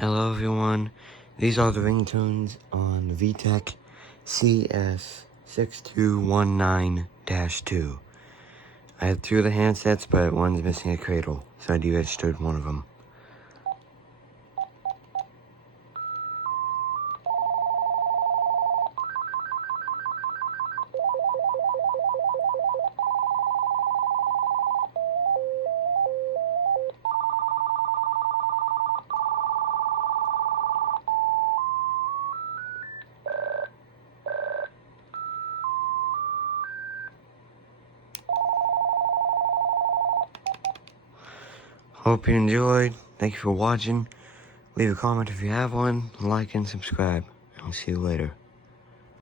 Hello everyone, these are the ringtones on the Vtech CS6219-2. I have two of the handsets, but one's missing a cradle, so I deregistered one of them. Hope you enjoyed. Thank you for watching. Leave a comment if you have one, like and subscribe. I'll see you later.